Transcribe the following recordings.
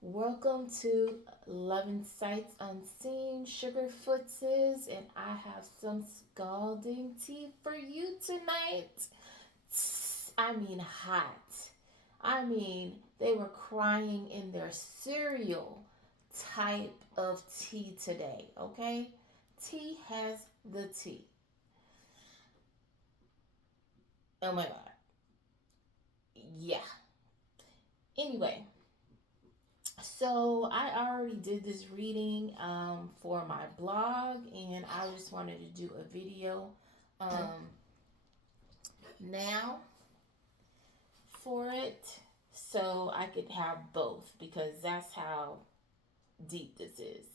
Welcome to Loving Sights Unseen, Sugar Footses, and I have some scalding tea for you tonight. I mean, hot. I mean, they were crying in their cereal type of tea today, okay? Tea has the tea. Oh my god. Yeah. Anyway, so I already did this reading for my blog, and I just wanted to do a video um, now for it so I could have both because that's how deep this is.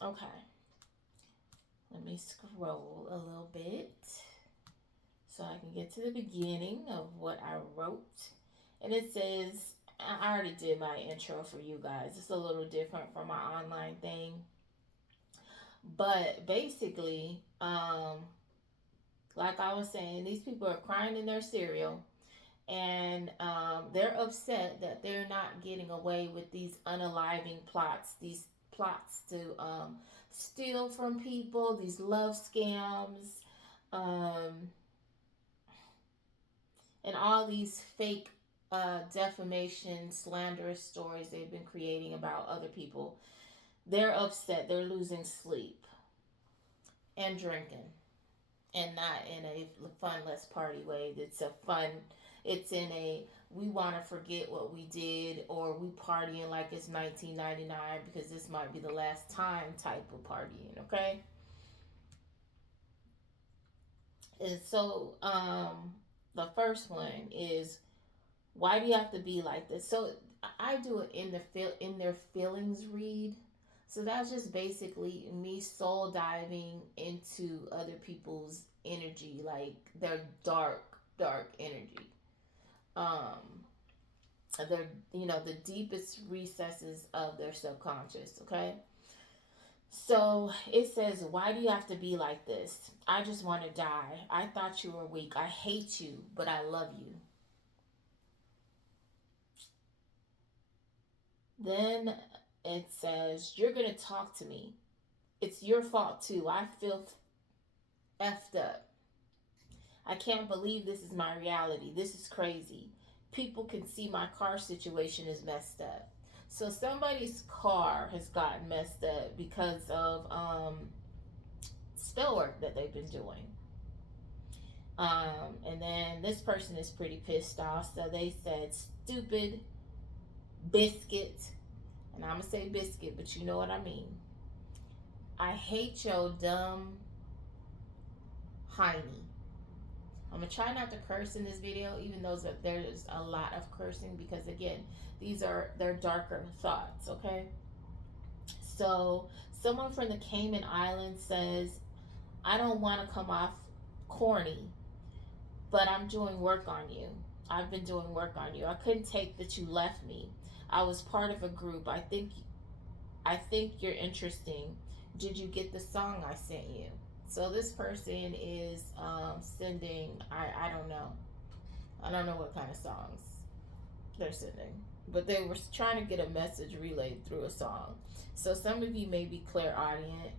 Okay, let me scroll a little bit so I can get to the beginning of what I wrote. And it says, I already did my intro for you guys. It's a little different from my online thing. But basically, like I was saying, these people are crying in their cereal, and they're upset that they're not getting away with these unaliving plots, these plots to steal from people, these love scams, um, and all these fake defamation, slanderous stories they've been creating about other people. They're upset. They're losing sleep and drinking, and not in a fun, less party way. It's a fun. It's in a we want to forget what we did, or we partying like it's 1999 because this might be the last time type of partying. Okay, and so the first one is, why do you have to be like this? So I do it in the in their feelings read. So that's just basically me soul diving into other people's energy, like their dark energy. Um, their the deepest recesses of their subconscious. Okay. So it says, why do you have to be like this? I just want to die. I thought you were weak. I hate you, but I love you. Then it says, you're going to talk to me. It's your fault too. I feel effed up. I can't believe this is my reality. This is crazy. People can see my car situation is messed up. So somebody's car has gotten messed up because of spell work that they've been doing. And then this person is pretty pissed off. So they said, stupid biscuit. And I'm going to say biscuit, but you know what I mean. I hate your dumb hiney. I'm gonna try not to curse in this video, even though there's a lot of cursing, because again, these are their darker thoughts. Okay, so someone from the Cayman Islands says, I don't want to come off corny, but I'm doing work on you. I've been doing work on you. I couldn't take that you left me. I was part of a group. I think you're interesting. Did you get the song I sent you? So this person is sending, I don't know. I don't know what kind of songs they're sending. But they were trying to get a message relayed through a song. So some of you may be clairaudient.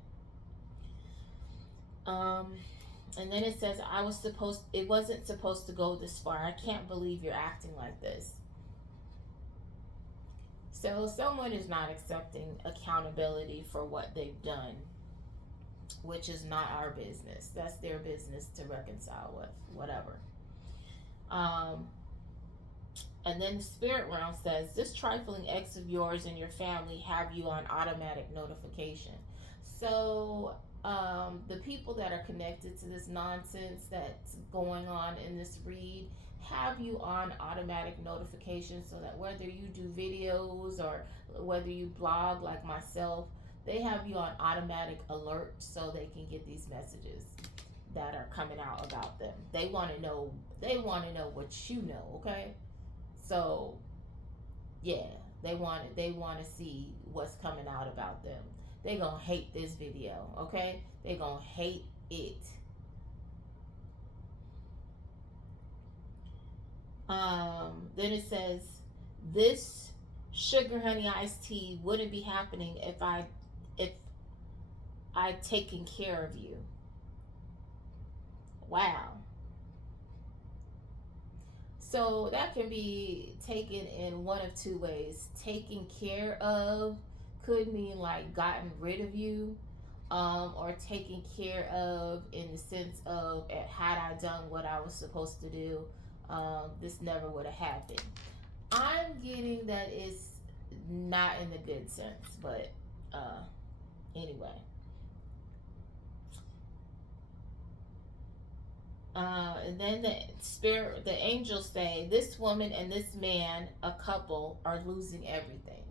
Um, and then it says, it wasn't supposed to go this far. I can't believe you're acting like this. So someone is not accepting accountability for what they've done, which is not our business. That's their business to reconcile with, whatever. Um, and then the spirit realm says, this trifling ex of yours and your family have you on automatic notification. So the people that are connected to this nonsense that's going on in this read have you on automatic notification, so that whether you do videos or whether you blog like myself, they have you on automatic alert so they can get these messages that are coming out about them. They want to know what you know, okay? So yeah, they want to see what's coming out about them. They gonna hate this video, okay? They gonna hate it. Then it says, this sugar honey iced tea wouldn't be happening if I'd taken care of you. Wow. So that can be taken in one of two ways. Taking care of could mean like gotten rid of you, or taken care of in the sense of had I done what I was supposed to do, this never would have happened. I'm getting that it's not in the good sense, but anyway. And then the angels say, this woman and this man, a couple, are losing everything.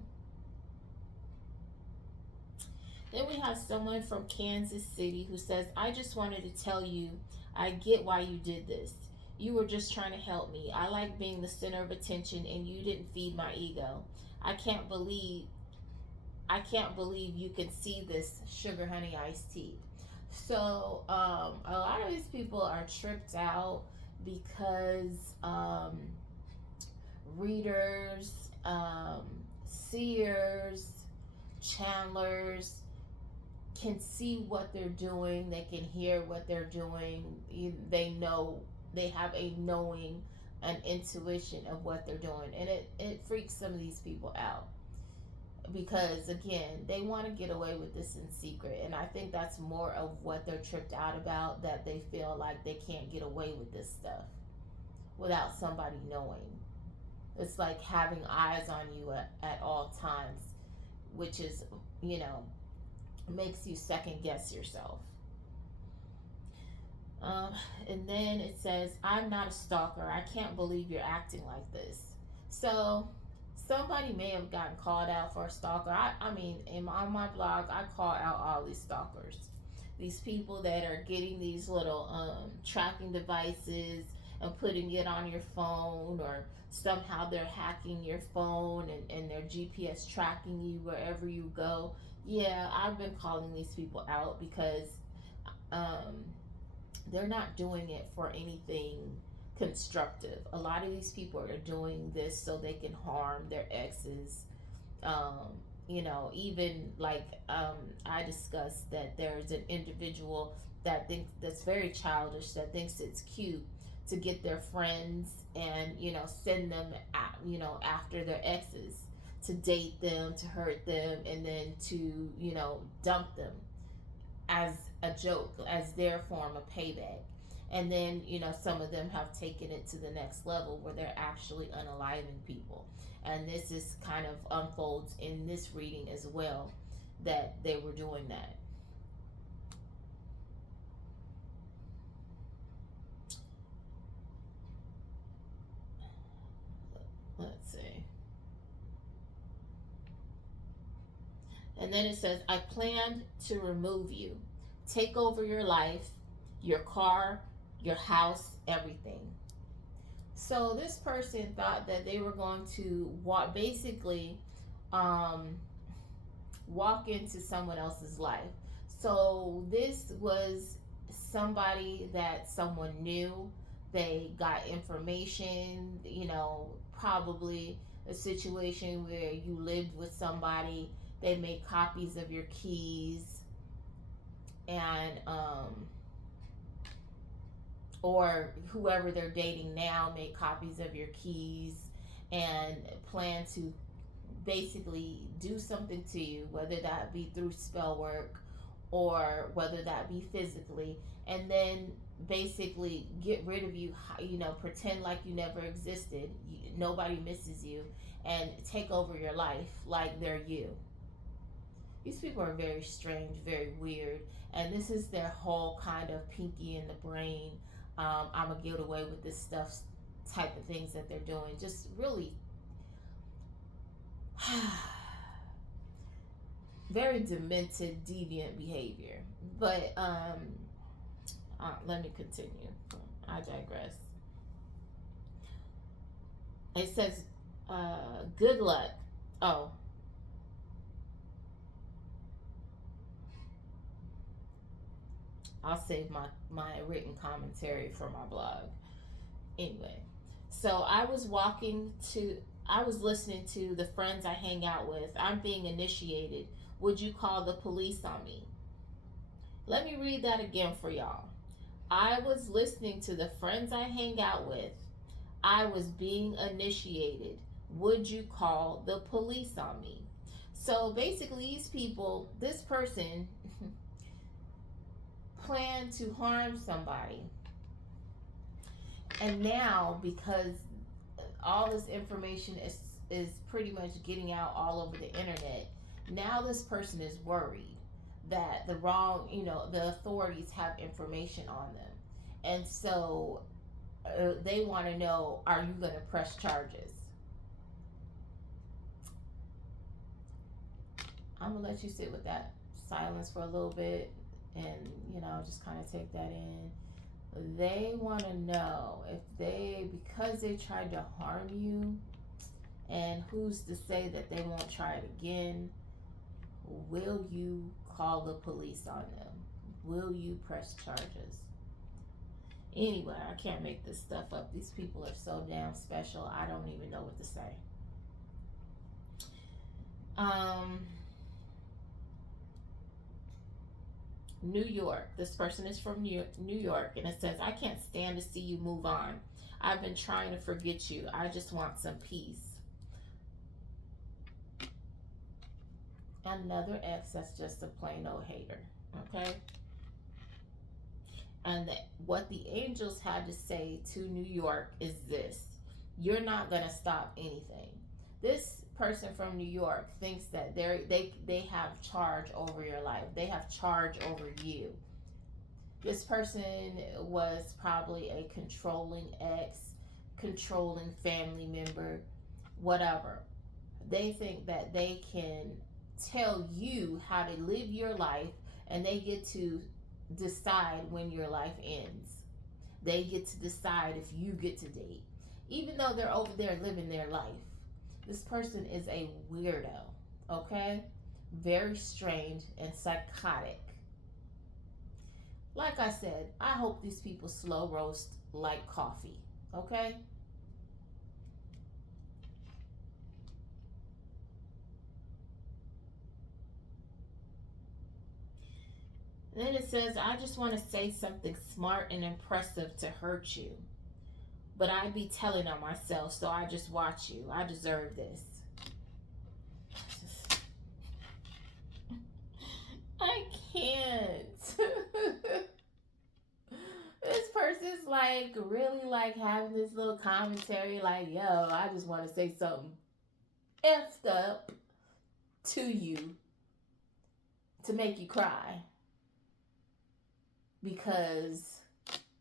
Then we have someone from Kansas City who says, I just wanted to tell you, I get why you did this. You were just trying to help me. I like being the center of attention and you didn't feed my ego. I can't believe you can see this sugar honey iced tea. So a lot of these people are tripped out because readers, seers, channelers can see what they're doing. They can hear what they're doing. They know, they have a knowing, an intuition of what they're doing, and it freaks some of these people out because again they want to get away with this in secret, and I think that's more of what they're tripped out about, that they feel like they can't get away with this stuff without somebody knowing. It's like having eyes on you at all times, which is, you know, makes you second guess yourself. And then it says, I'm not a stalker. I can't believe you're acting like this. So somebody may have gotten called out for a stalker. I mean, on my blog, I call out all these stalkers. These people that are getting these little tracking devices and putting it on your phone, or somehow they're hacking your phone and they're GPS tracking you wherever you go. Yeah, I've been calling these people out because they're not doing it for anything constructive. A lot of these people are doing this so they can harm their exes. You know, even like I discussed that there's an individual that thinks, that's very childish, that thinks it's cute to get their friends and, you know, send them out, you know, after their exes, to date them, to hurt them, and then to, you know, dump them as a joke, as their form of payback. And then, you know, some of them have taken it to the next level where they're actually unaliving people. And this is kind of unfolds in this reading as well, that they were doing that. Let's see. And then it says, I planned to remove you, take over your life, your car, your house, everything. So this person thought that they were going to walk into someone else's life. So this was somebody that someone knew. They got information, you know, probably a situation where you lived with somebody. They made copies of your keys, and or whoever they're dating now made copies of your keys and plan to basically do something to you, whether that be through spell work or whether that be physically, and then basically get rid of you, you know, pretend like you never existed, nobody misses you, and take over your life like they're you. These people are very strange, very weird, and this is their whole kind of pinky in the brain, I'm gonna get away with this stuff type of things that they're doing. Just really very demented, deviant behavior. But let me continue. I digress. It says, good luck. Oh, I'll save my written commentary for my blog. Anyway, so I was listening to the friends I hang out with. I'm being initiated. Would you call the police on me? Let me read that again for y'all. I was listening to the friends I hang out with. I was being initiated. Would you call the police on me? So basically, these people, this person planned to harm somebody. And now, because all this information is pretty much getting out all over the internet, now this person is worried that the wrong, the authorities have information on them. And so they want to know, are you going to press charges? I'm going to let you sit with that silence for a little bit and, just kind of take that in. They want to know if because they tried to harm you, and who's to say that they won't try it again, will you call the police on them? Will you press charges? Anyway, I can't make this stuff up. These people are so damn special. I don't even know what to say. New York. This person is from New York, and it says, I can't stand to see you move on. I've been trying to forget you. I just want some peace. Another ex that's just a plain old hater. Okay? And what the angels had to say to New York is this: you're not going to stop anything. This person from New York thinks that they have charge over your life. They have charge over you. This person was probably a controlling ex, controlling family member, whatever. They think that they can tell you how to live your life, and they get to decide when your life ends. They get to decide if you get to date, even though they're over there living their life. This person is a weirdo, okay? Very strange and psychotic. Like I said, I hope these people slow roast like coffee, okay? Then it says, I just want to say something smart and impressive to hurt you. But I be telling on myself, so I just watch you. I deserve this. I can't. This person's like really like having this little commentary, like, yo, I just want to say something effed up to you to make you cry. Because,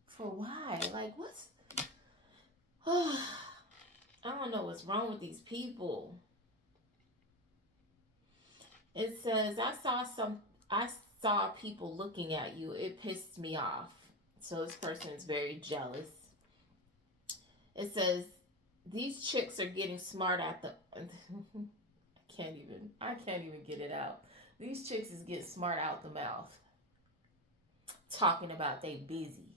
for why? Like, what's... I don't know what's wrong with these people. It says, I saw people looking at you. It pissed me off. So this person is very jealous. It says, these chicks are getting smart at the... I can't even get it out. These chicks is getting smart out the mouth. Talking about they busy.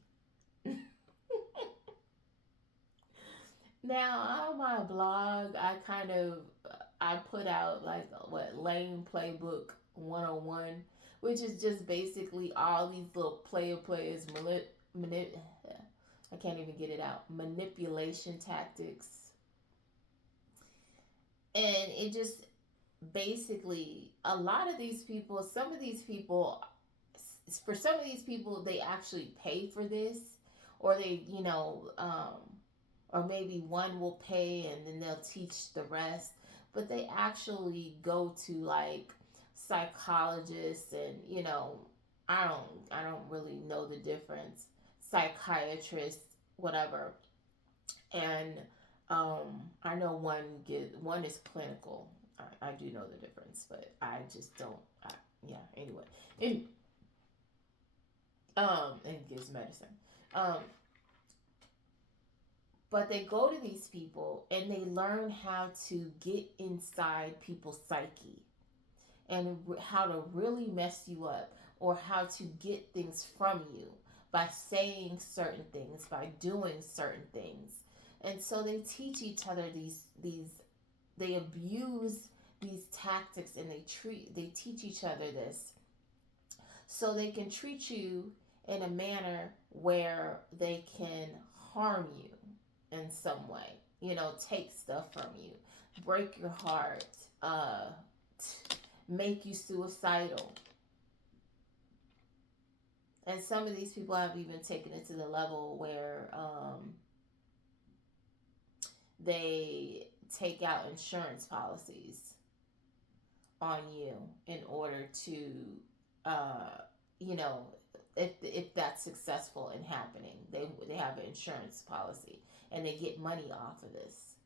Now, on my blog, I put out like lame playbook 101, which is just basically all these little players I can't even get it out. Manipulation tactics. And it just basically, a lot of these people, for some of these people, they actually pay for this, or they, or maybe one will pay and then they'll teach the rest, but they actually go to like psychologists and, I don't really know the difference, psychiatrists, whatever. And I know one is clinical. I do know the difference, but I just don't. Anyway, and gives medicine. But they go to these people and they learn how to get inside people's psyche and how to really mess you up, or how to get things from you by saying certain things, by doing certain things. And so they teach each other these they abuse these tactics, and they teach each other this so they can treat you in a manner where they can harm you in some way. Take stuff from you, break your heart, make you suicidal. And some of these people have even taken it to the level where they take out insurance policies on you in order to, you know, if that's successful in happening, they have an insurance policy and they get money off of this.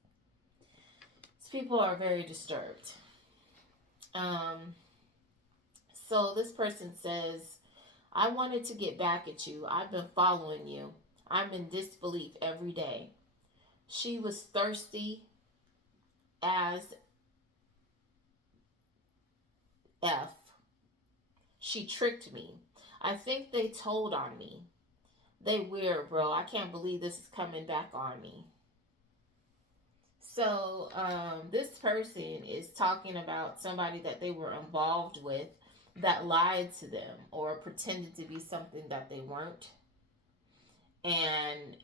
These people are very disturbed. So this person says, I wanted to get back at you. I've been following you. I'm in disbelief every day. She was thirsty as F. She tricked me. I think they told on me. They weird, bro. I can't believe this is coming back on me. So, this person is talking about somebody that they were involved with that lied to them or pretended to be something that they weren't. And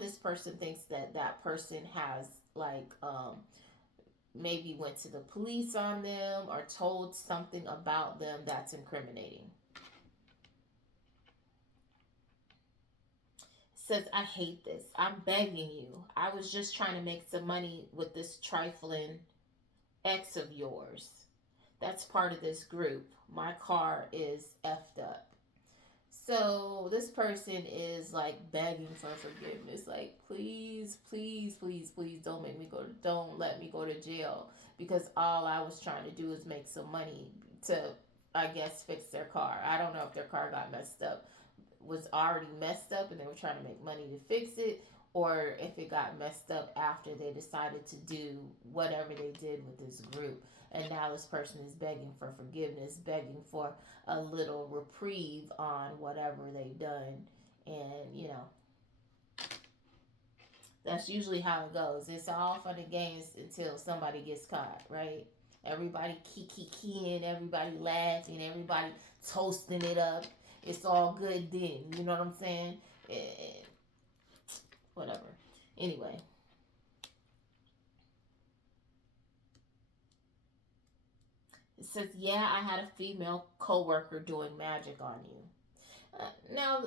this person thinks that that person has maybe went to the police on them or told something about them that's incriminating. Says, I hate this. I'm begging you. I was just trying to make some money with this trifling ex of yours. That's part of this group. My car is effed up. So this person is begging for forgiveness. Please, please, please, please don't let me go to jail, because all I was trying to do is make some money to, I guess, fix their car. I don't know if their car got messed up, was already messed up and they were trying to make money to fix it, or if it got messed up after they decided to do whatever they did with this group. And now this person is begging for forgiveness, begging for a little reprieve on whatever they've done. And, that's usually how it goes. It's all fun and games until somebody gets caught, right? Everybody kiki-kikiing, everybody laughing, everybody toasting it up. It's all good then. You know what I'm saying? Whatever. Anyway. It says, yeah, I had a female coworker doing magic on you. Now,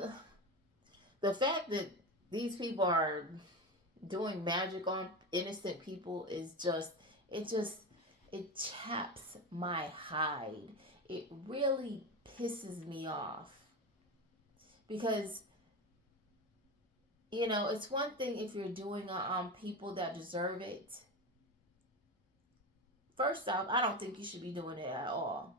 the fact that these people are doing magic on innocent people is it chaps my hide. It really pisses me off. Because, it's one thing if you're doing it on people that deserve it. First off, I don't think you should be doing it at all.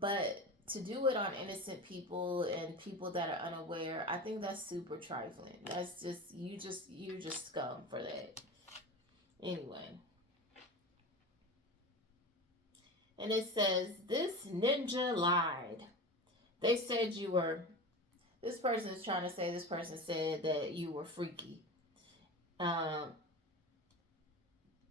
But to do it on innocent people and people that are unaware, I think that's super trifling. That's you're just scum for that. Anyway. And it says, this ninja lied. They said you were, this person is trying to say this person said that you were freaky.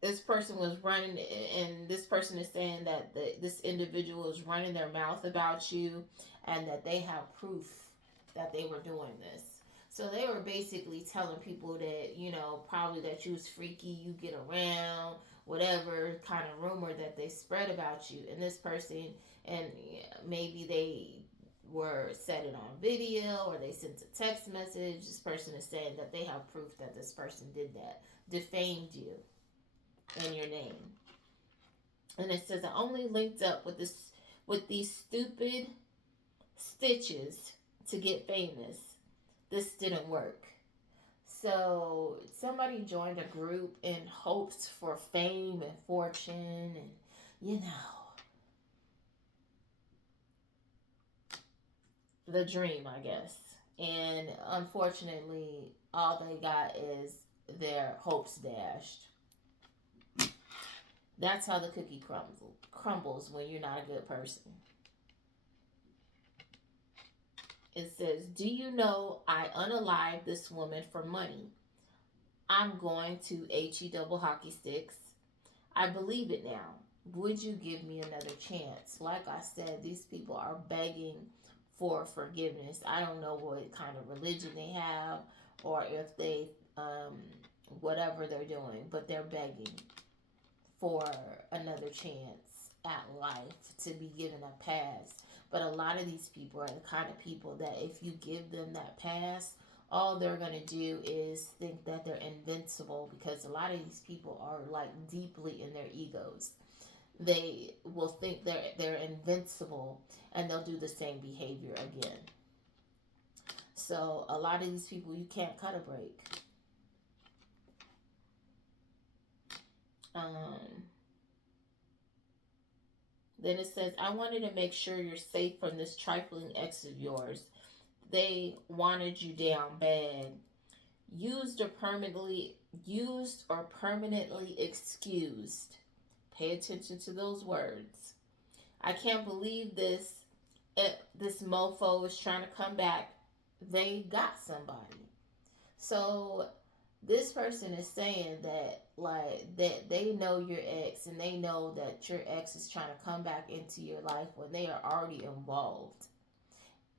This person was running, and this person is saying that this individual is running their mouth about you and that they have proof that they were doing this. So they were basically telling people that, probably that you was freaky, you get around, whatever kind of rumor that they spread about you. And this person, and maybe they were said it on video or they sent a text message. This person is saying that they have proof that this person did that, defamed you in your name. And it says, I only linked up with these stupid stitches to get famous. This didn't work. So somebody joined a group in hopes for fame and fortune and, the dream, I guess. And unfortunately, all they got is their hopes dashed. That's how the cookie crumbles when you're not a good person. It says, do you know I unalived this woman for money? I'm going to HE double hockey sticks. I believe it now. Would you give me another chance? Like I said, these people are begging for forgiveness. I don't know what kind of religion they have or if they, whatever they're doing, but they're begging for another chance at life, to be given a pass. But a lot of these people are the kind of people that if you give them that pass, all they're going to do is think that they're invincible, because a lot of these people are like deeply in their egos. They will think they're invincible, and they'll do the same behavior again. So a lot of these people, you can't cut a break. Then it says, I wanted to make sure you're safe from this trifling ex of yours. They wanted you down bad. Used or permanently excused. Pay attention to those words. I can't believe this mofo is trying to come back. They got somebody. So this person is saying that, like, that they know your ex, and they know that your ex is trying to come back into your life when they are already involved.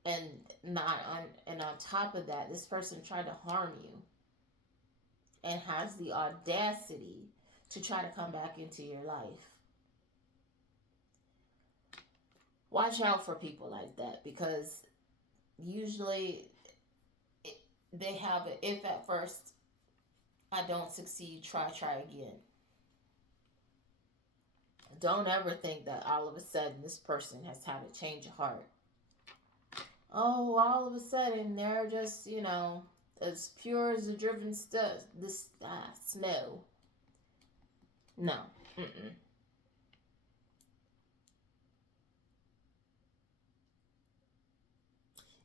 And on top of that, this person tried to harm you and has the audacity to try to come back into your life. Watch out for people like that, because usually they have it. If at first I don't succeed, try again. Don't ever think that all of a sudden this person has had a change of heart. Oh, all of a sudden they're just, as pure as the driven snow. No. Mm-mm.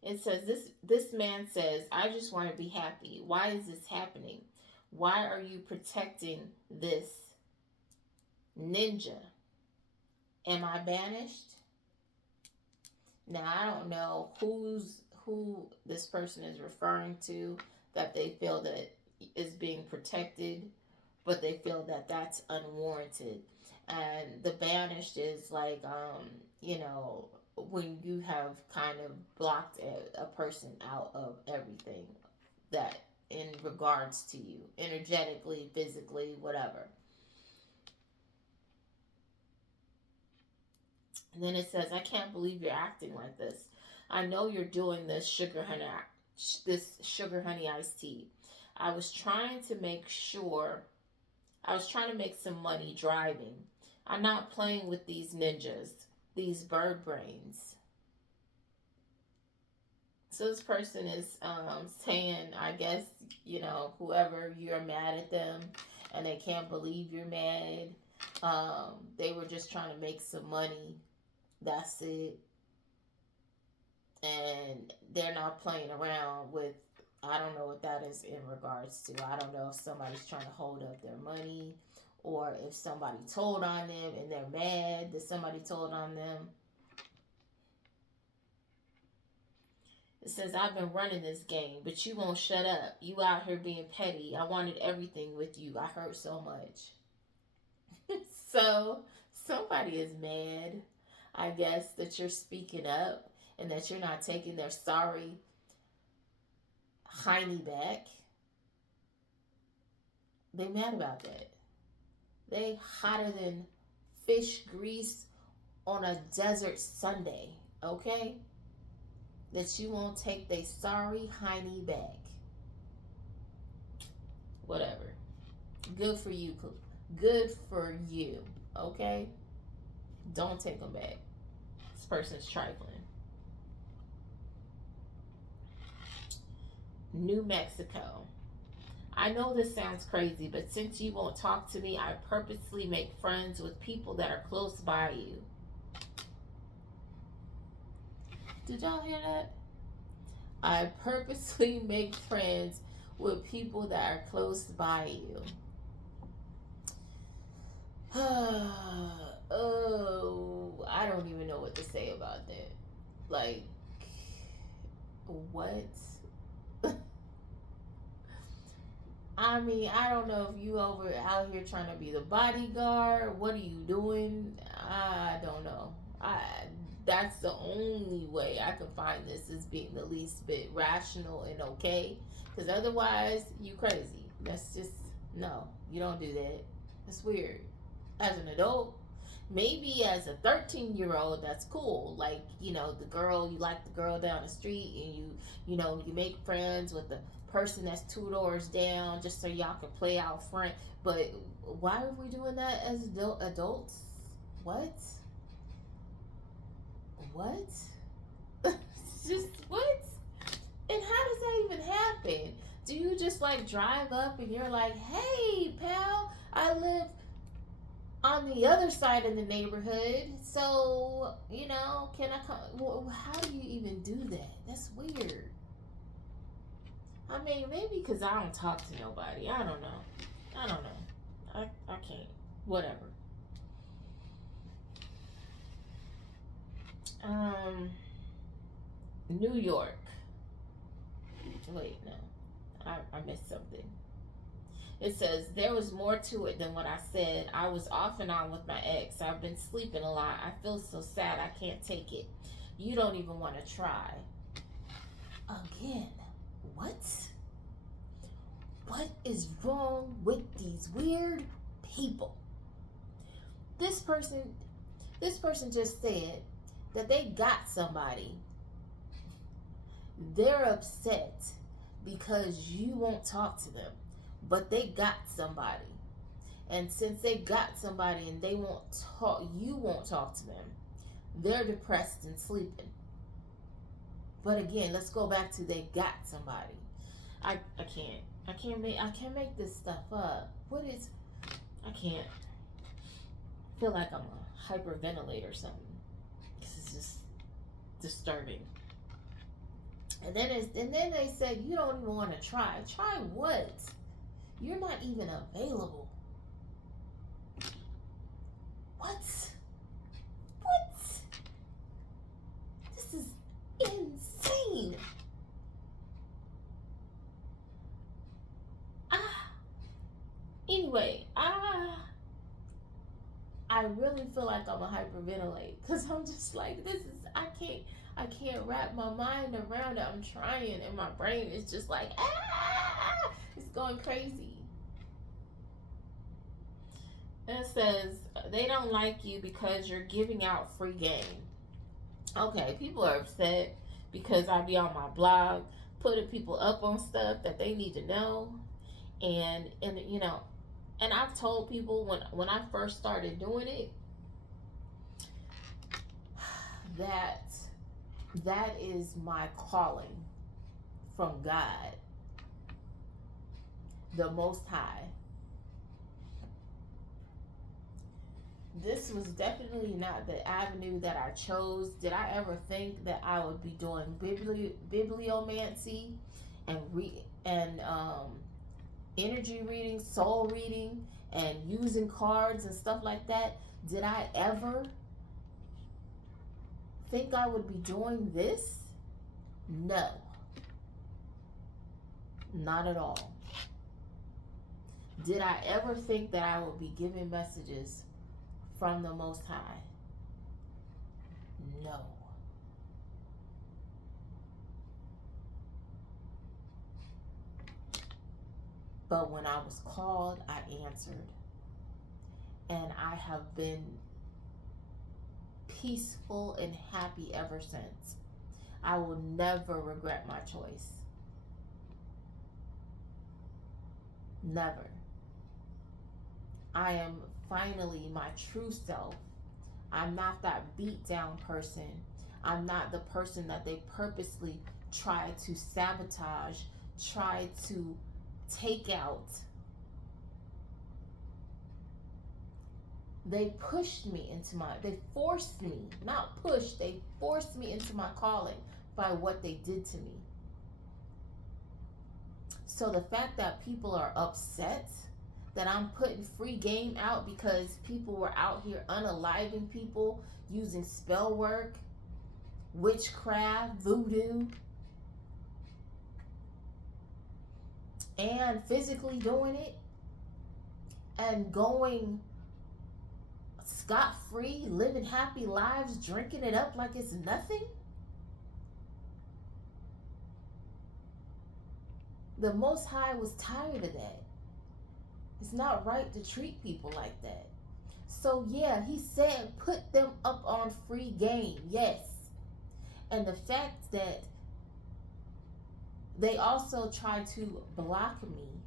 It says, this man says, I just want to be happy. Why is this happening? Why are you protecting this ninja? Am I banished? Now, I don't know who this person is referring to, that they feel that is being protected, but they feel that that's unwarranted. And the banished is like, when you have kind of blocked a person out of everything that in regards to you, energetically, physically, whatever. And then it says, I can't believe you're acting like this. I know you're doing this sugar honey iced tea. I was trying to make some money driving. I'm not playing with these ninjas, these bird brains. So this person is saying, I guess, whoever, you're mad at them and they can't believe you're mad. They were just trying to make some money. That's it. And they're not playing around with, I don't know what that is in regards to. I don't know if somebody's trying to hold up their money, or if somebody told on them and they're mad that somebody told on them. It says, I've been running this game, but you won't shut up. You out here being petty. I wanted everything with you. I hurt so much. So somebody is mad, I guess, that you're speaking up and that you're not taking their sorry hiney back. They mad about that. They hotter than fish grease on a desert Sunday, okay? That you won't take their sorry hiney back. Whatever. Good for you. Good for you, okay? Don't take them back. This person's trifling. New Mexico. I know this sounds crazy, but since you won't talk to me, I purposely make friends with people that are close by you. Did y'all hear that? I purposely make friends with people that are close by you. Oh, I don't even know what to say about that. Like, what? mean, I don't know if you over out here trying to be the bodyguard. What are you doing? I don't know. That's the only way I can find this as being the least bit rational and okay. Because otherwise, you crazy. That's just no. You don't do that. That's weird. As an adult, maybe as a 13-year-old, that's cool. Like, you know, the girl, you like the girl down the street, and you make friends with the person that's two doors down just so y'all can play out front. But why are we doing that as adults? What? Just what? And how does that even happen? Do you just like drive up and you're like, hey pal, I live on the other side of the neighborhood, so can I come? Well, how do you even do that? That's weird. I mean, maybe because I don't talk to nobody. I don't know. I can't. Whatever. New York. Wait, no. I missed something. It says, there was more to it than what I said. I was off and on with my ex. I've been sleeping a lot. I feel so sad I can't take it. You don't even want to try. Again, what? What is wrong with these weird people? This person just said that they got somebody. They're upset because you won't talk to them. But they got somebody. And since they got somebody and they won't talk, you won't talk to them, they're depressed and sleeping. But again, let's go back to they got somebody. I can't make this stuff up. I can't. I feel like I'm a hyperventilate or something. This is just disturbing. And then they said, you don't even want to try. Try what? You're not even available. What? This is insane. Anyway, I really feel like I'm a hyperventilate because I'm just like, I can't wrap my mind around it. I'm trying, and my brain is just like, it's going crazy. And it says, they don't like you because you're giving out free game. Okay, people are upset because I be on my blog putting people up on stuff that they need to know. And I've told people when I first started doing it that is my calling from God, the Most High. This was definitely not the avenue that I chose. Did I ever think that I would be doing bibliomancy and energy reading, soul reading, and using cards and stuff like that? Did I ever think I would be doing this? No. Not at all. Did I ever think that I would be giving messages from the Most High? No. But when I was called, I answered. And I have been peaceful and happy ever since. I will never regret my choice. Never. I am finally my true self. I'm not that beat down person. I'm not the person that they purposely try to sabotage, try to take out. They forced me into my calling by what they did to me. So the fact that people are upset that I'm putting free game out because people were out here unaliving people using spell work, witchcraft, voodoo. and physically doing it and going scot-free, living happy lives, drinking it up like it's nothing. The Most High was tired of that. It's not right to treat people like that. So yeah, he said put them up on free game, yes. And the fact that they also try to block me,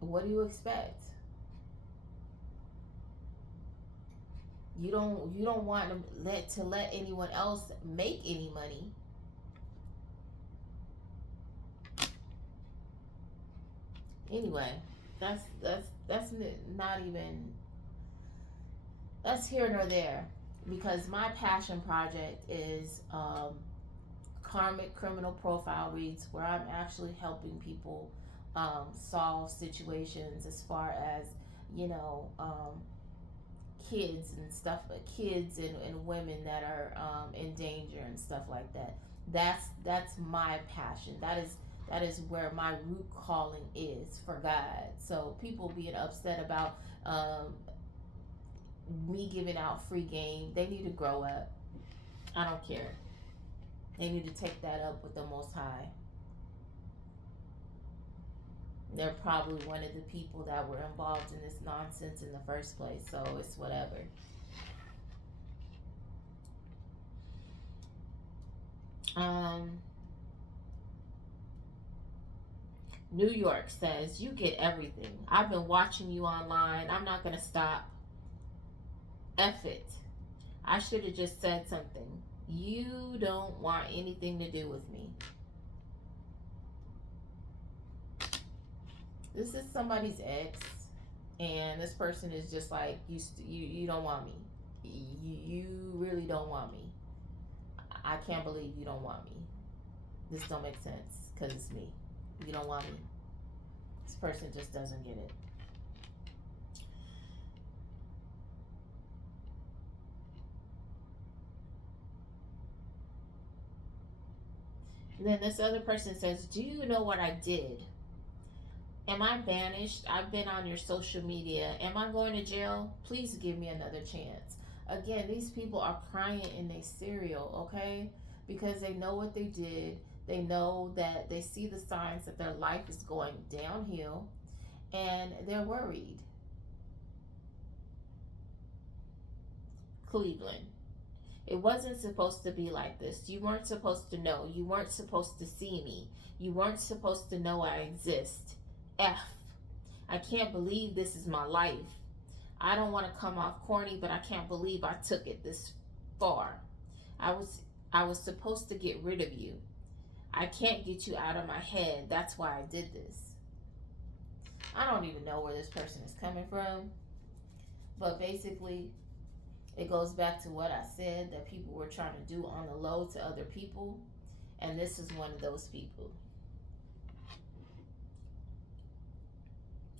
what do you expect? You don't want to let anyone else make any money. Anyway, that's not even, that's here nor there, because my passion project is karmic criminal profile reads, where I'm actually helping people solve situations as far as, you know, kids and stuff, kids and women that are in danger and stuff like that. That's my passion. That is where my root calling is for God. So people being upset about me giving out free game, they need to grow up. I don't care. They need to take that up with the Most High. They're probably one of the people that were involved in this nonsense in the first place, so it's whatever. New York says, you get everything. I've been watching you online. I'm not going to stop. F it. I should have just said something. You don't want anything to do with me. This is somebody's ex, and this person is just like, you don't want me. You really don't want me. I can't believe you don't want me. This don't make sense because it's me. You don't want me. This person just doesn't get it. And then this other person says, do you know what I did? Am I banished? I've been on your social media. Am I going to jail? Please give me another chance. Again, these people are crying in their cereal, okay? Because they know what they did. They know that they see the signs that their life is going downhill, and they're worried. Cleveland. It wasn't supposed to be like this. You weren't supposed to know. You weren't supposed to see me. You weren't supposed to know I exist. F. I can't believe this is my life. I don't want to come off corny, but I can't believe I took it this far. I was supposed to get rid of you. I can't get you out of my head. That's why I did this. I don't even know where this person is coming from, but basically it goes back to what I said, that people were trying to do on the low to other people, and this is one of those people.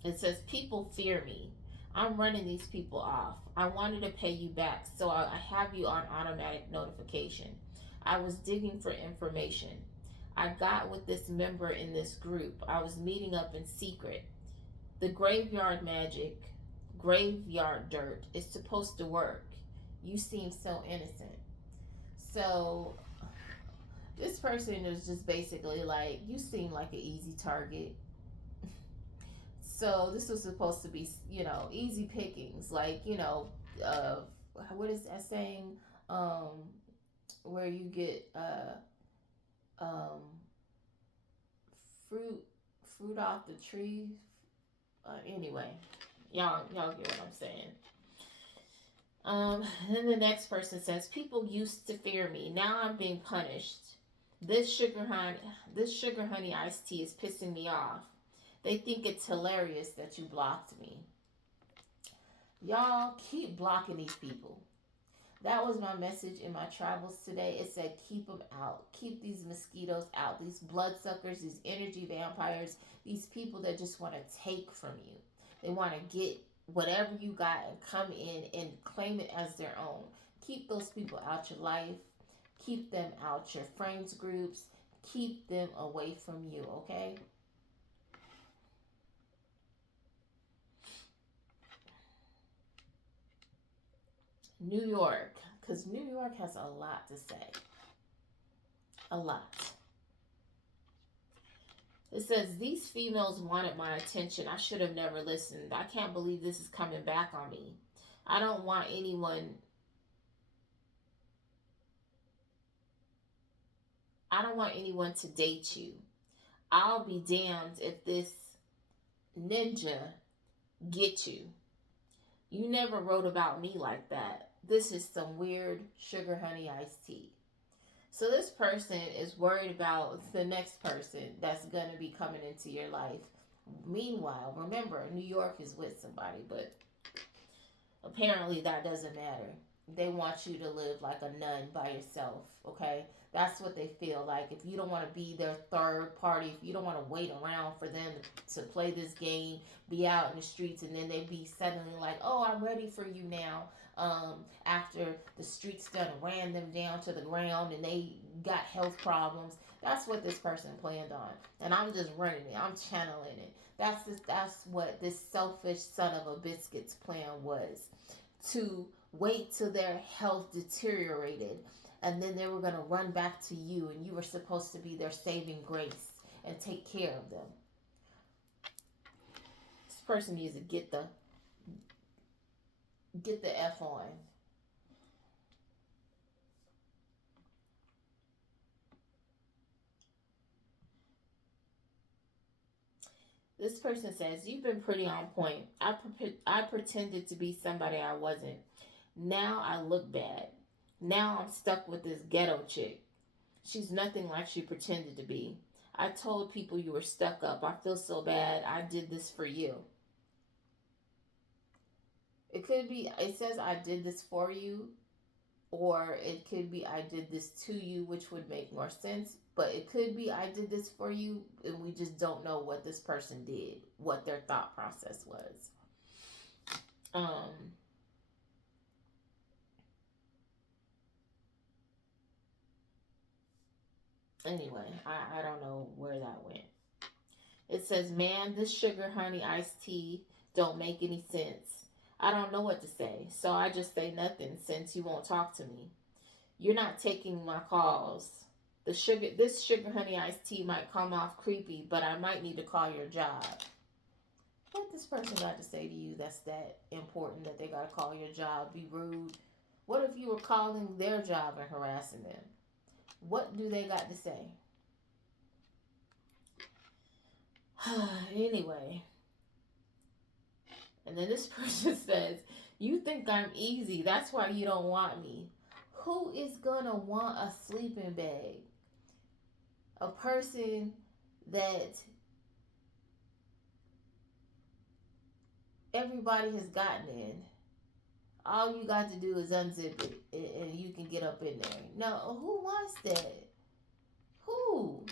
It says, people fear me. I'm running these people off. I wanted to pay you back, so I have you on automatic notification. I was digging for information. I got with this member in this group. I was meeting up in secret. The graveyard magic, graveyard dirt is supposed to work. You seem so innocent. So this person is just basically like, you seem like an easy target. So this was supposed to be, easy pickings. Like, what is that saying? Where you get fruit off the tree. Anyway, y'all get what I'm saying. Then the next person says, people used to fear me. Now I'm being punished. This sugar honey iced tea is pissing me off. They think it's hilarious that you blocked me. Y'all keep blocking these people. That was my message in my travels today. It said, keep them out. Keep these mosquitoes out. These bloodsuckers, these energy vampires, these people that just want to take from you. They want to get whatever you got and come in and claim it as their own. Keep those people out your life. Keep them out your friends groups. Keep them away from you, okay? New York, because New York has a lot to say. A lot. It says, these females wanted my attention. I should have never listened. I can't believe this is coming back on me. I don't want anyone. I don't want anyone to date you. I'll be damned if this ninja get you. You never wrote about me like that. This is some weird sugar honey iced tea. So this person is worried about the next person that's going to be coming into your life. Meanwhile, remember, New York is with somebody, but apparently that doesn't matter. They want you to live like a nun by yourself, okay? That's what they feel like. If you don't want to be their third party, if you don't want to wait around for them to play this game, be out in the streets, and then they be suddenly like, oh, I'm ready for you now. After the streets done ran them down to the ground and they got health problems. That's what this person planned on. And I'm just running it. I'm channeling it. That's what this selfish son of a biscuit's plan was. To wait till their health deteriorated, and then they were going to run back to you, and you were supposed to be their saving grace and take care of them. This person needs to get the F on. This person says, you've been pretty on point. I pretended to be somebody I wasn't. Now I look bad. Now I'm stuck with this ghetto chick. She's nothing like she pretended to be. I told people you were stuck up. I feel so bad. I did this for you. It could be, it says I did this for you, or it could be I did this to you, which would make more sense. But it could be I did this for you, and we just don't know what this person did, what their thought process was. Anyway, I don't know where that went. It says, man, this sugar honey iced tea don't make any sense. I don't know what to say, so I just say nothing since you won't talk to me. You're not taking my calls. This sugar honey iced tea might come off creepy, but I might need to call your job. What this person got to say to you that's that important that they got to call your job, be rude? What if you were calling their job and harassing them? What do they got to say? Anyway. And then this person says, you think I'm easy. That's why you don't want me. Who is going to want a sleeping bag? A person that everybody has gotten in. All you got to do is unzip it and you can get up in there. No, who wants that? Who?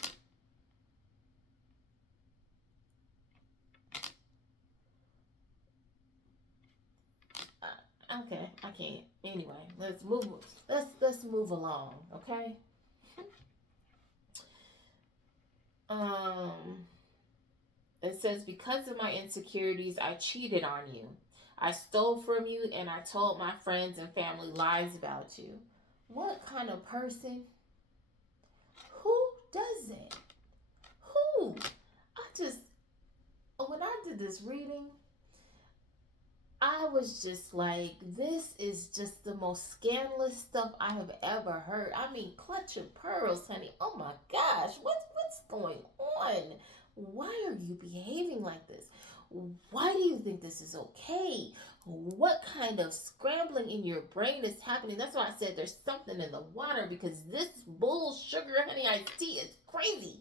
Okay, I can't. Anyway, let's move along, okay? It says, because of my insecurities, I cheated on you. I stole from you and I told my friends and family lies about you. What kind of person? Who does it? Who? When I did this reading, I was just like, this is just the most scandalous stuff I have ever heard. I mean, clutch your pearls, honey. Oh my gosh, what's going on? Why are you behaving like this? Why do you think this is okay? What kind of scrambling in your brain is happening? That's why I said there's something in the water, because this bull sugar honey iced tea is crazy.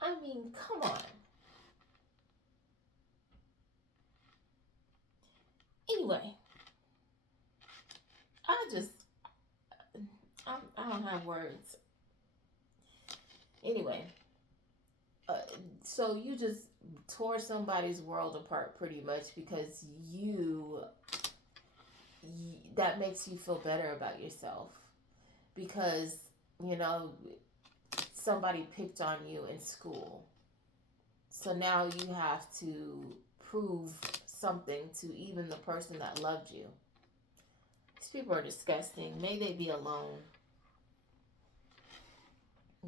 I mean, come on. Anyway, I don't have words. Anyway, so you just tore somebody's world apart pretty much because you that makes you feel better about yourself because, you know, somebody picked on you in school. So now you have to prove something to even the person that loved you. These people are disgusting. May they be alone.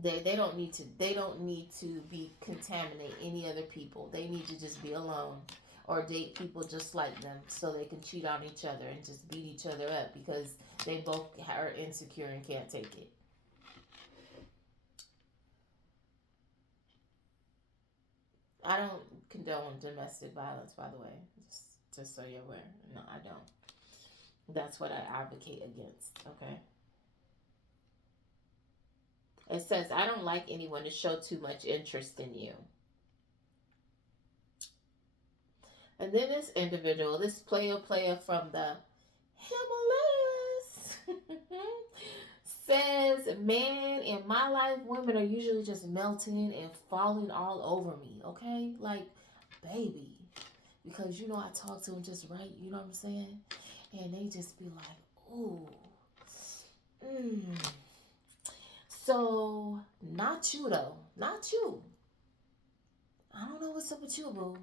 They don't need to be contaminate any other people. They need to just be alone or date people just like them so they can cheat on each other and just beat each other up because they both are insecure and can't take it. I don't condone domestic violence, by the way, just so you're aware. No, I don't. That's what I advocate against. Okay. It says I don't like anyone to show too much interest in you. And then this individual, this player from the Himalayas, says, man, in my life, women are usually just melting and falling all over me, okay? Like, baby. Because, you know, I talk to them just right, you know what I'm saying? And they just be like, ooh, So, not you, though. Not you. I don't know what's up with you, boo.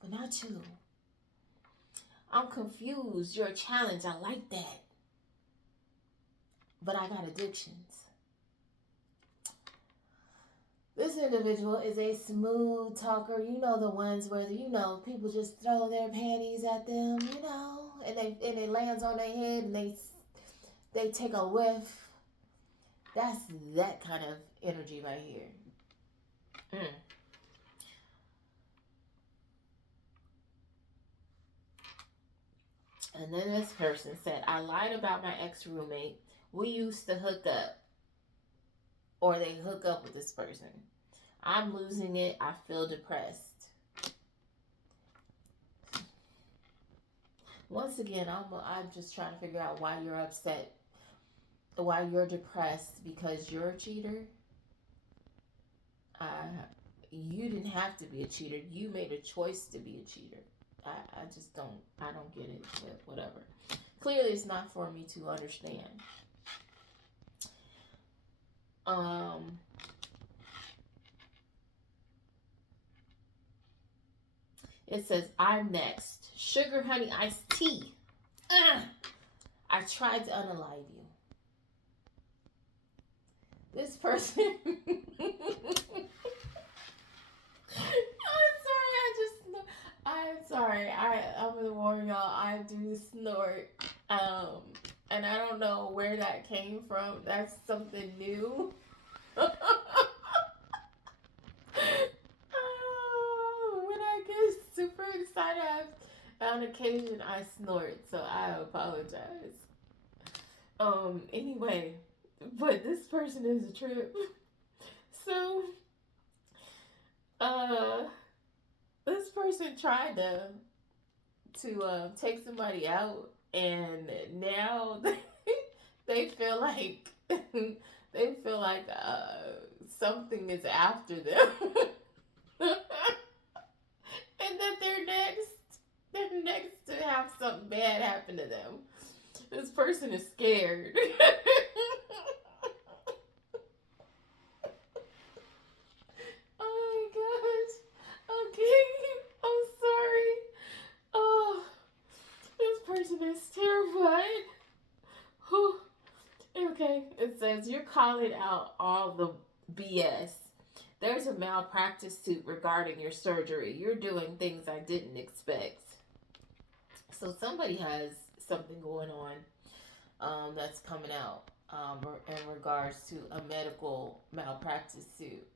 But not you. I'm confused. You're a challenge. I like that. But I got addictions. This individual is a smooth talker. You know the ones where, you know, people just throw their panties at them, you know, and it lands on their head and they take a whiff. That's that kind of energy right here. Mm. And then this person said, I lied about my ex-roommate. We used to hook up. Or they hook up with this person. I'm losing it. I feel depressed. Once again, I'm just trying to figure out why you're upset. Why you're depressed because you're a cheater. You didn't have to be a cheater. You made a choice to be a cheater. I just don't get it, but whatever. Clearly it's not for me to understand. It says, I'm next. Sugar honey iced tea. I tried to unalive you. This person. I'm sorry. I'm gonna warn y'all. I do snort. And I don't know where that came from. That's something new. When I get super excited, on occasion I snort, so I apologize. Anyway, but this person is a trip. So, this person tried to take somebody out, and now they feel like they feel like something is after them, and that they're next to have something bad happen to them. This person is scared. Oh my gosh. Okay. I'm sorry. Oh, this person is terrified. Whew. Okay. It says you're calling out all the BS. There's a malpractice suit regarding your surgery. You're doing things I didn't expect. So somebody has something going on that's coming out in regards to a medical malpractice suit.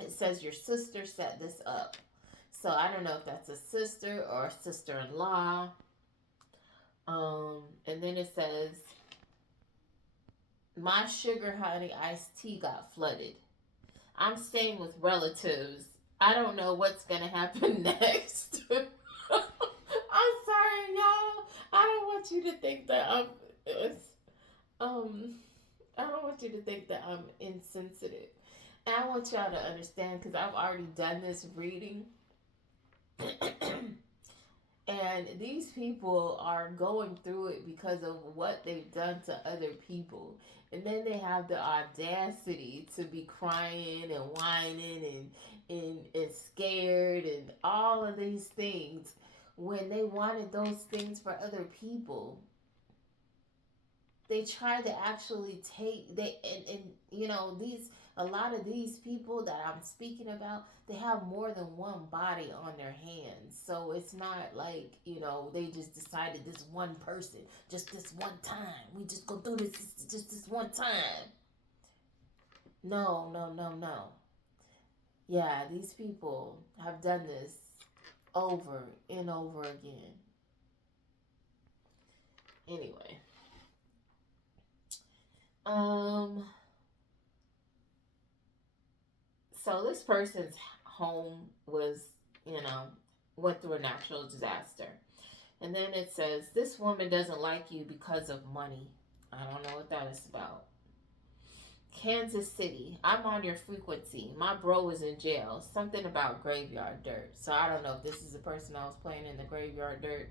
It says your sister set this up. So I don't know if that's a sister or a sister-in-law. And then it says, my sugar honey iced tea got flooded. I'm staying with relatives. I don't know what's going to happen next. I'm sorry, y'all. I don't want you to think that I don't want you to think that I'm insensitive. And I want y'all to understand, because I've already done this reading. And these people are going through it because of what they've done to other people. And then they have the audacity to be crying and whining and scared and all of these things when they wanted those things for other people. They try to actually take and you know, these, a lot of these people that I'm speaking about, they have more than one body on their hands. So it's not like, you know, they just decided this one person, just this one time, we just go through this just this one time. No, no, no, no. Yeah, these people have done this over and over again. Anyway, um so this person's home was, you know, went through a natural disaster. And then it says, this woman doesn't like you because of money. I don't know what that is about. Kansas City, I'm on your frequency. My bro is in jail. Something about graveyard dirt. So I don't know if this is the person I was playing in the graveyard dirt.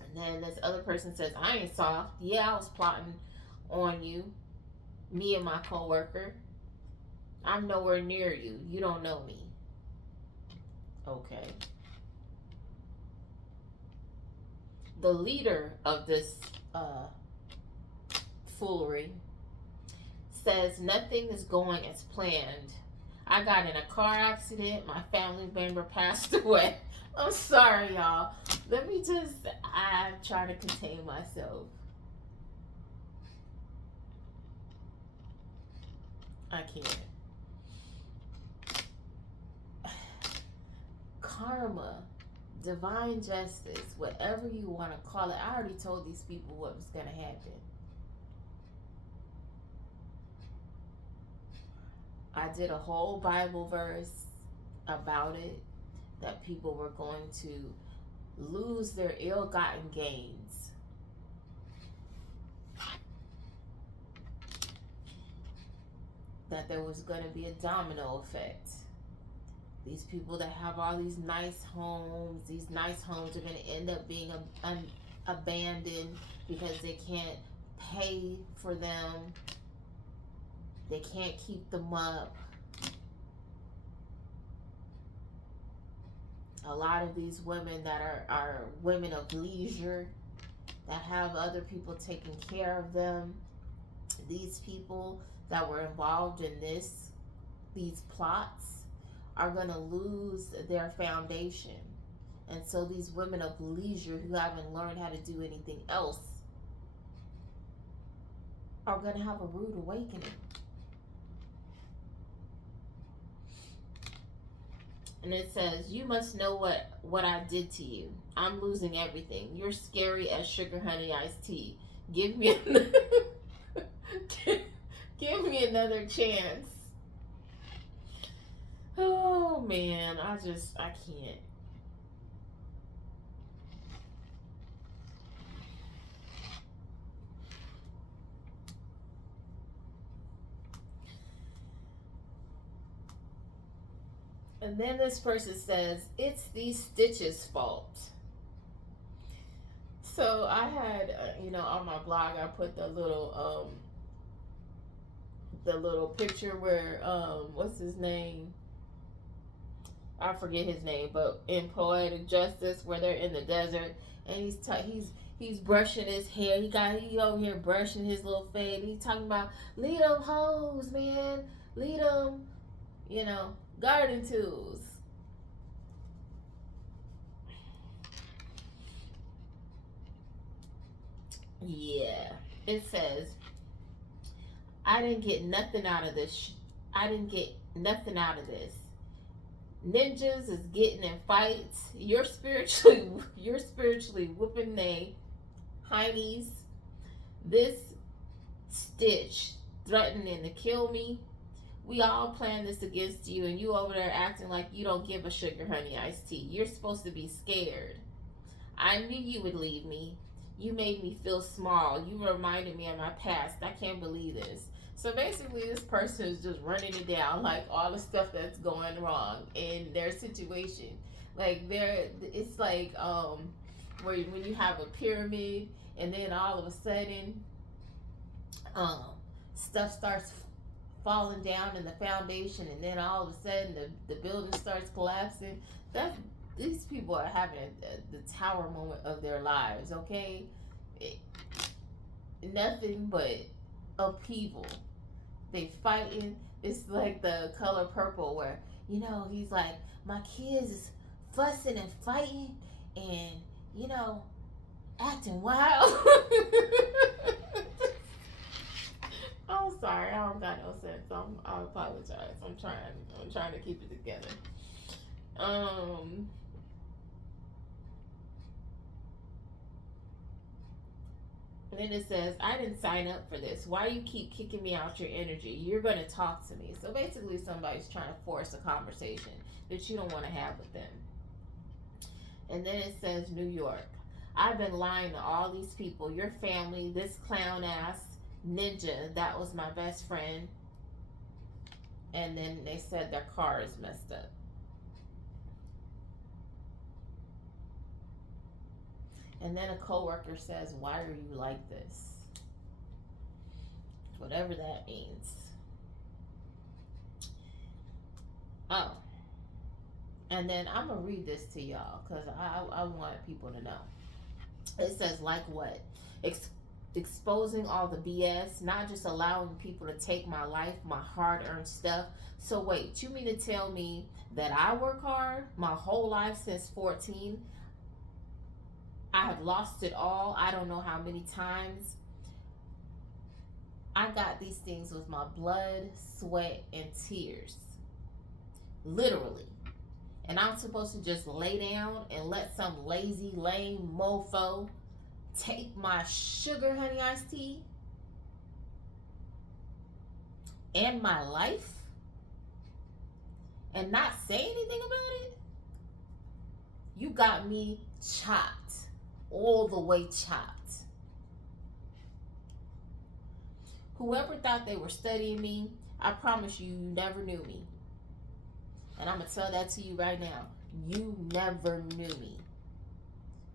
And then this other person says, I ain't soft. Yeah, I was plotting on you. Me and my coworker. I'm nowhere near you. You don't know me. Okay. The leader of this foolery says nothing is going as planned. I got in a car accident. My family member passed away. I'm sorry, y'all. Let me just, I try to contain myself. I can't. Karma, divine justice, whatever you want to call it. I already told these people what was going to happen. I did a whole Bible verse about it, that people were going to lose their ill-gotten gains. That there was going to be a domino effect. These people that have all these nice homes are going to end up being abandoned because they can't pay for them. They can't keep them up. A lot of these women that are women of leisure, that have other people taking care of them, these people that were involved in these plots, are going to lose their foundation. And so these women of leisure who haven't learned how to do anything else are going to have a rude awakening. And it says, you must know what I did to you. I'm losing everything. You're scary as sugar honey iced tea. Give me give me another chance. Oh man, I can't. And then this person says, it's these stitches' fault. So I had, on my blog, I put the little picture where, what's his name? I forget his name, but in Poetic Justice, where they're in the desert, and he's brushing his hair. He over here brushing his little fade. And he's talking about, lead them hoes, man, lead them, garden tools. Yeah, it says, I didn't get nothing out of this. I didn't get nothing out of this. Ninjas is getting in fights. You're spiritually whooping they heinies. This Stitch threatening to kill me. We all planned this against you, and you over there acting like you don't give a sugar honey iced tea. You're supposed to be scared. I knew you would leave me. You made me feel small. You reminded me of my past. I can't believe this. So basically, this person is just running it down, like all the stuff that's going wrong in their situation. Like it's like where when you have a pyramid, and then all of a sudden, um, stuff starts falling down in the foundation, and then all of a sudden the building starts collapsing. That these people are having the tower moment of their lives. Okay, it, nothing but upheaval. They fighting. It's like the Color Purple, where he's like, my kids is fussing and fighting, and acting wild. I'm sorry, I don't got no sense. I apologize. I'm trying to keep it together. And then it says, I didn't sign up for this. Why do you keep kicking me out your energy? You're going to talk to me. So basically, somebody's trying to force a conversation that you don't want to have with them. And then it says, New York. I've been lying to all these people. Your family, this clown ass ninja, that was my best friend. And then they said their car is messed up. And then a coworker says, why are you like this? Whatever that means. Oh. And then I'm going to read this to y'all because I want people to know. It says, like what? Exposing all the BS, not just allowing people to take my life, my hard-earned stuff. So wait, you mean to tell me that I work hard my whole life since 14? I have lost it all. I don't know how many times. I got these things with my blood, sweat, and tears. Literally. And I'm supposed to just lay down and let some lazy, lame mofo take my sugar honey iced tea and my life and not say anything about it? You got me chopped. All the way chopped. Whoever thought they were studying me, I promise you never knew me. And I'm going to tell that to you right now. You never knew me.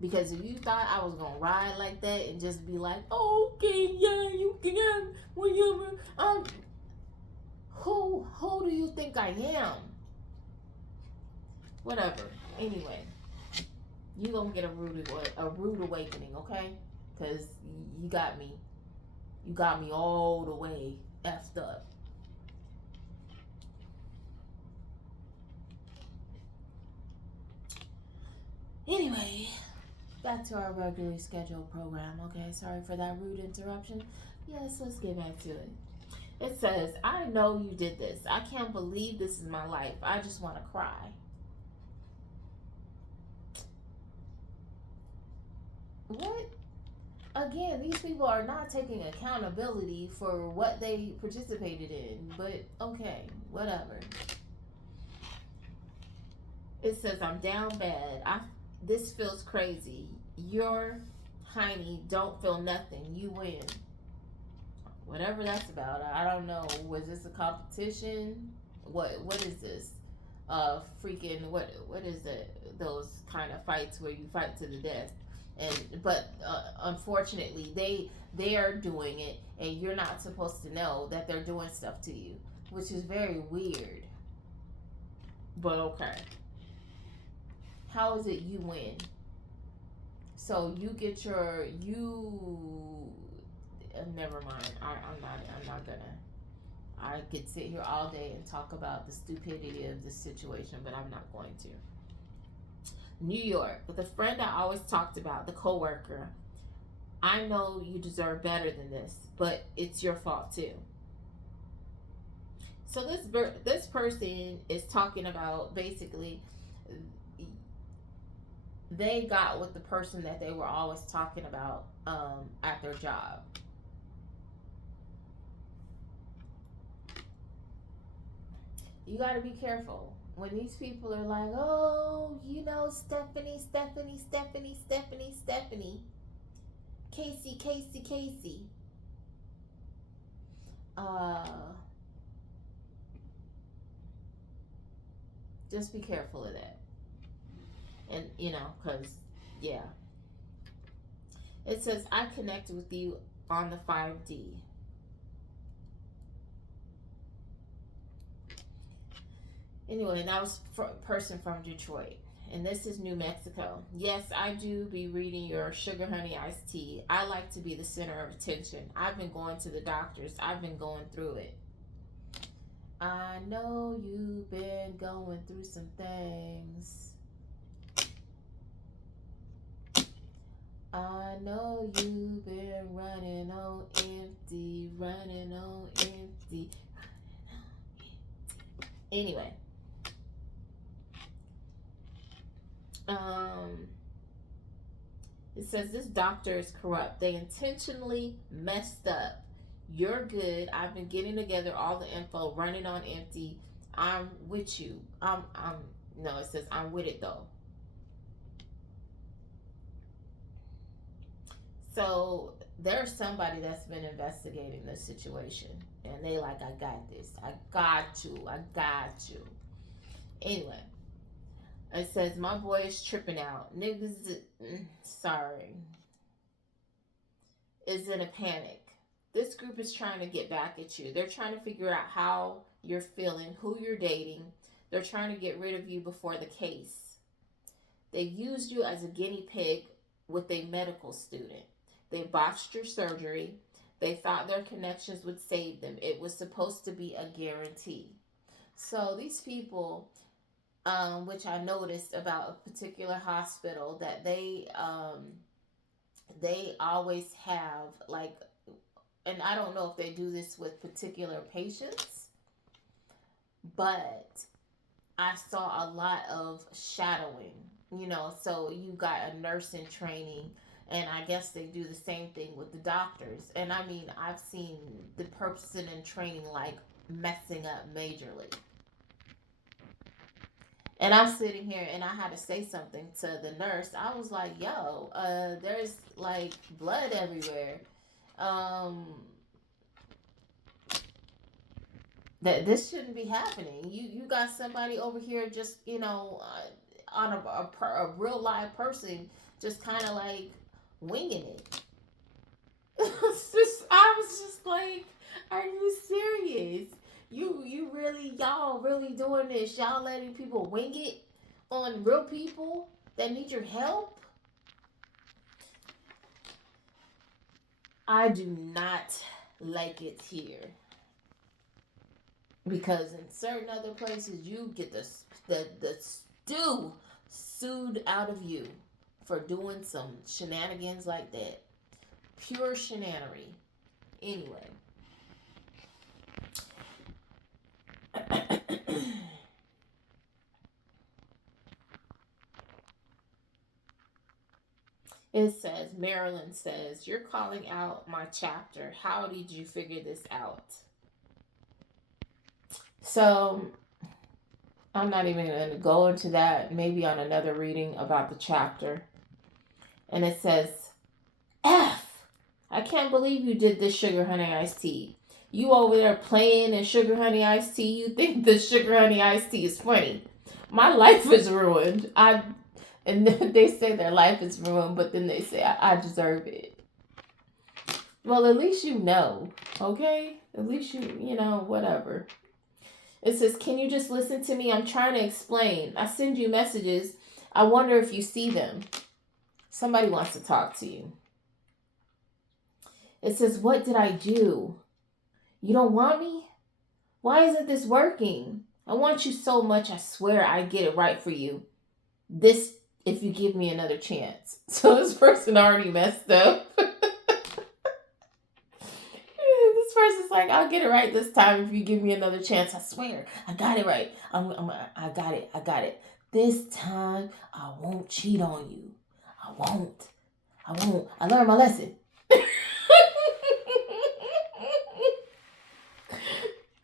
Because if you thought I was going to ride like that and just be like, oh, okay, yeah, you can, whatever. Who do you think I am? Whatever. Anyway. You gonna get a rude awakening, okay? Because you got me. You got me all the way effed up. Anyway, back to our regularly scheduled program, okay? Sorry for that rude interruption. Yes, let's get back to it. It says, I know you did this. I can't believe this is my life. I just want to cry. What? Again, these people are not taking accountability for what they participated in. But okay, whatever. It says, I'm down bad. This feels crazy. You're Heine, don't feel nothing. You win. Whatever that's about. I don't know. Was this a competition? What is this? Freaking what is it? Those kind of fights where you fight to the death. But unfortunately, they are doing it, and you're not supposed to know that they're doing stuff to you, which is very weird. But okay, how is it you win? So you get never mind. I'm not gonna. I could sit here all day and talk about the stupidity of this situation, but I'm not going to. New York, with a friend I always talked about, the coworker. I know you deserve better than this, but it's your fault too. So this person is talking about basically they got with the person that they were always talking about at their job. You got to be careful. When these people are like, oh, Stephanie, Casey. just be careful of that. And, because, yeah. It says, I connect with you on the 5D. Anyway, and that was a person from Detroit. And this is New Mexico. Yes, I do be reading your sugar honey iced tea. I like to be the center of attention. I've been going to the doctors. I've been going through it. I know you've been going through some things. I know you've been running on empty, running on empty. Anyway. It says this doctor is corrupt. They intentionally messed up. You're good. I've been getting together all the info, running on empty. I'm with you. No, it says I'm with it though. So there's somebody that's been investigating this situation, and they like, I got this. I got you. Anyway. It says, my boy is tripping out. Niggas, sorry, is in a panic. This group is trying to get back at you. They're trying to figure out how you're feeling, who you're dating. They're trying to get rid of you before the case. They used you as a guinea pig with a medical student. They botched your surgery. They thought their connections would save them. It was supposed to be a guarantee. So these people... which I noticed about a particular hospital, that they always have, like, and I don't know if they do this with particular patients, but I saw a lot of shadowing, so you got a nurse in training, and I guess they do the same thing with the doctors. And I mean, I've seen the person in training, like, messing up majorly. And I'm sitting here and I had to say something to the nurse. I was like, yo, there's like blood everywhere. That this shouldn't be happening. You got somebody over here just, on a real live person, just kind of like winging it. I was just like, are you serious? Y'all really doing this? Y'all letting people wing it on real people that need your help? I do not like it here, because in certain other places you get the stew sued out of you for doing some shenanigans like that. Pure shenanery. Anyway. It says, Marilyn says, you're calling out my chapter. How did you figure this out? So, I'm not even going to go into that. Maybe on another reading about the chapter. And it says, F! I can't believe you did this sugar honey iced tea. You over there playing in sugar honey iced tea. You think the sugar honey iced tea is funny. My life is ruined. And then they say their life is ruined, but then they say, I deserve it. Well, at least you know, okay? At least you whatever. It says, can you just listen to me? I'm trying to explain. I send you messages. I wonder if you see them. Somebody wants to talk to you. It says, what did I do? You don't want me? Why isn't this working? I want you so much, I swear I get it right for you. This, if you give me another chance. So this person already messed up. This person's like, I'll get it right this time if you give me another chance. I swear, I got it right. I got it. This time, I won't cheat on you. I won't. I learned my lesson.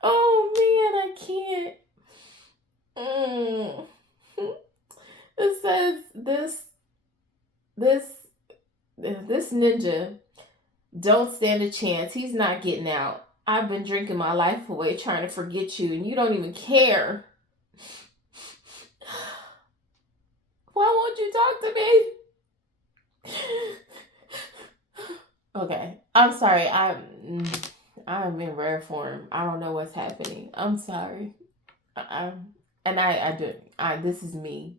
Oh man, I can't. It says this ninja don't stand a chance. He's not getting out. I've been drinking my life away trying to forget you, and you don't even care. Why won't you talk to me? Okay, I'm sorry. I'm in rare form. I don't know what's happening. I'm sorry. I do. This is me.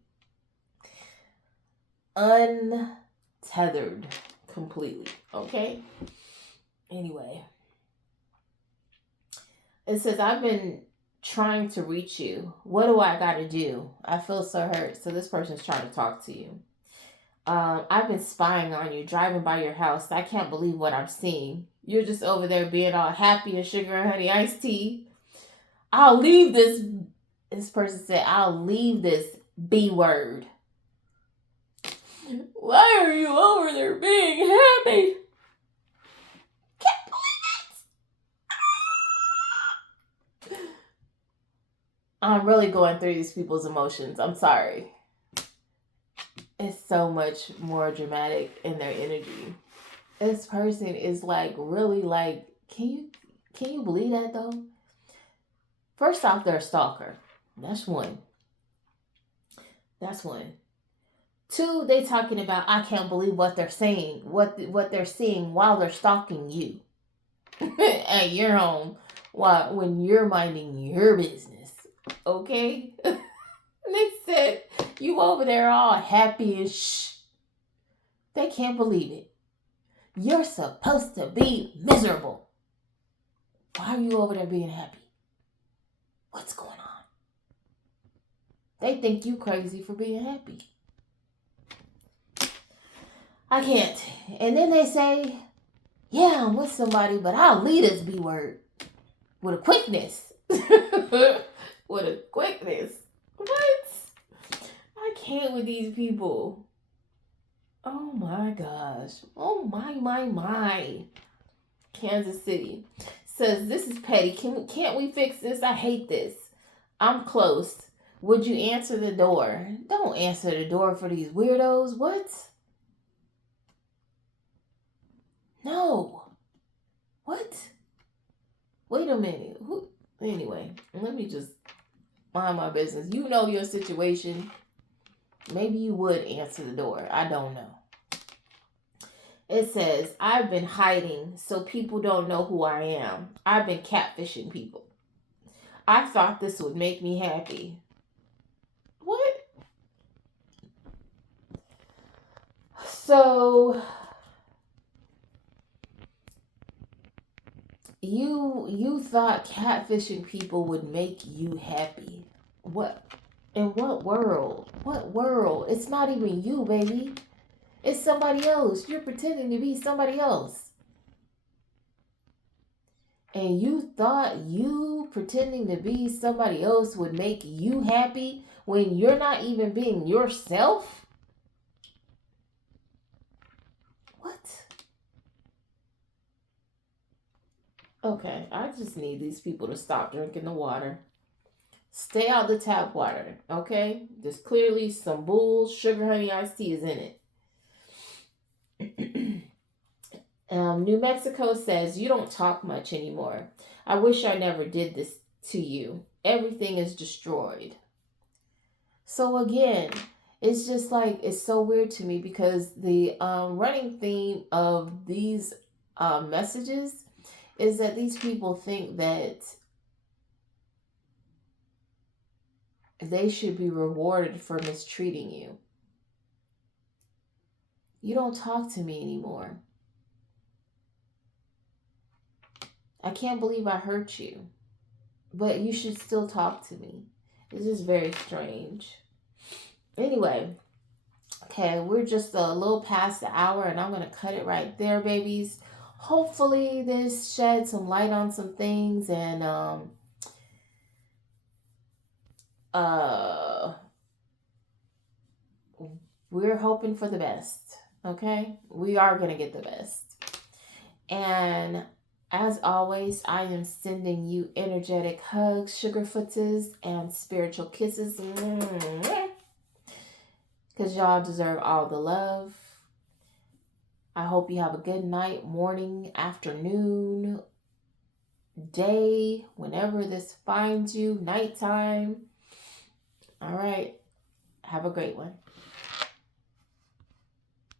Untethered completely. Okay. Anyway, it says I've been trying to reach you. What do I got to do? I feel so hurt. So this person's trying to talk to you. I've been spying on you, driving by your house. I can't believe what I'm seeing. You're just over there being all happy and sugar and honey iced tea. I'll leave this. This person said, I'll leave this B word. Why are you over there being happy? Can't believe it. I'm really going through these people's emotions. I'm sorry. It's so much more dramatic in their energy. This person is like really like, can you believe that though? First off, they're a stalker. That's one. Two, they talking about I can't believe what they're saying, what they're seeing while they're stalking you at your home, when you're minding your business. Okay. They said you over there all happy and they can't believe it. You're supposed to be miserable. Why are you over there being happy? What's going on? They think you crazy for being happy. I can't. And then they say, yeah, I'm with somebody, but I'll leave this B word with a quickness. With a quickness. What? I can't with these people. Oh my gosh. Oh my. Kansas City says, this is petty. Can't we fix this? I hate this. I'm close. Would you answer the door? Don't answer the door for these weirdos. What? No. What? Wait a minute. Who? Anyway, let me just mind my business. You know your situation. Maybe you would answer the door. I don't know. It says, I've been hiding so people don't know who I am. I've been catfishing people. I thought this would make me happy. What? So you thought catfishing people would make you happy. What? In what world? What world? It's not even you, baby. It's somebody else. You're pretending to be somebody else. And you thought you pretending to be somebody else would make you happy when you're not even being yourself? What? Okay, I just need these people to stop drinking the water. Stay out the tap water, okay? There's clearly some bull sugar honey iced tea is in it. New Mexico says, you don't talk much anymore. I wish I never did this to you. Everything is destroyed. So again, it's just like, it's so weird to me because the running theme of these messages is that these people think that they should be rewarded for mistreating you. You don't talk to me anymore. I can't believe I hurt you, but you should still talk to me. It's just very strange. Anyway, okay, we're just a little past the hour and I'm going to cut it right there, babies. Hopefully this shed some light on some things and we're hoping for the best, okay? We are going to get the best. And as always, I am sending you energetic hugs, sugar footies, and spiritual kisses. Because y'all deserve all the love. I hope you have a good night, morning, afternoon, day, whenever this finds you, nighttime. All right. Have a great one.